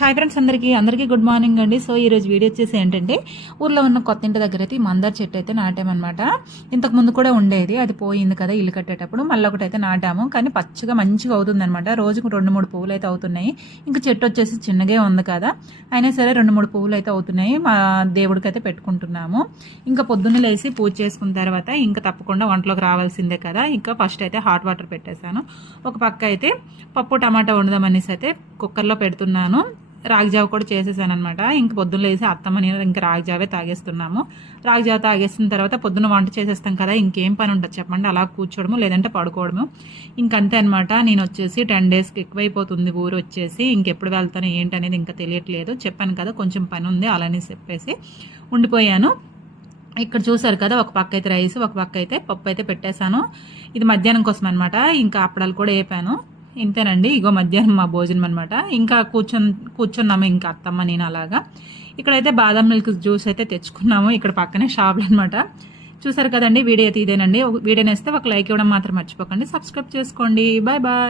Hi friends, అందరికీ good morning అండి. So ఈ రోజు వీడియో వచ్చేసి ఏంటంటే, ఊర్లో ఉన్న కొత్త ఇంటి దగ్గర అయితే మందార చెట్టు అయితే నాటామన్నమాట. ఇంతకు ముందు కూడా ఉండేది, అది పోయింది కదా ఇల్లు కట్టేటప్పుడు. మళ్ళీ ఒకటి అయితే నాటాము, కానీ పచ్చగా మంచిగా అవుతుందన్నమాట. రోజుకు 2-3 పువ్వులు అయితే అవుతున్నాయి. ఇంకా చెట్టు వచ్చేసి చిన్నగా ఉంది కదా, అయినా సరే 2-3 పువ్వులు అయితే అవుతున్నాయి. మా దేవుడికి అయితే పెట్టుకుంటున్నాము. ఇంకా పొద్దున్న లేసి పూజ చేసుకున్న తర్వాత ఇంకా తప్పకుండా వంటలోకి రావాల్సిందే కదా. ఇంకా ఫస్ట్ అయితే హాట్ వాటర్ పెట్టేశాను. ఒక పక్క అయితే పప్పు టమాటా వండుదామనేసి అయితే కుక్కర్లో పెడుతున్నాను. రాగిజావ కూడా చేసేసాను అనమాట. ఇంక పొద్దున్న లేసి అత్తమ్మ నేను ఇంకా రాగిజావే తాగేస్తున్నాము. రాగిజావ తాగేసిన తర్వాత పొద్దున్న వంట చేసేస్తాం కదా, ఇంకేం పని ఉంటుంది చెప్పండి. అలా కూర్చోవడము లేదంటే పడుకోవడము ఇంకంతే అనమాట. నేను వచ్చేసి 10 డేస్కి ఎక్కువైపోతుంది ఊరు వచ్చేసి. ఇంకెప్పుడు వెళ్తాను ఏంటి అనేది ఇంకా తెలియట్లేదు. చెప్పాను కదా కొంచెం పని ఉంది అలానే చెప్పేసి ఉండిపోయాను. ఇక్కడ చూసారు కదా, ఒక పక్క అయితే రైస్, ఒక పక్క అయితే పప్పు అయితే పెట్టేశాను. ఇది మధ్యాహ్నం కోసం అనమాట. ఇంకా అప్పడాలు కూడా వేపాను. ఇంతేనండి, ఇగో మధ్యాహ్నం మా భోజనం అనమాట. ఇంకా కూర్చున్నాము ఇంకా అత్తమ్మ నేను అలాగా. ఇక్కడైతే బాదం మిల్క్ జ్యూస్ అయితే తెచ్చుకున్నాము. ఇక్కడ పక్కనే షాప్లు అనమాట. చూసారు కదండి, వీడియో అయితే ఇదేనండి. వీడియో నేస్తే ఒక లైక్ ఇవ్వడం మాత్రం మర్చిపోకండి. సబ్స్క్రైబ్ చేసుకోండి. Bye bye.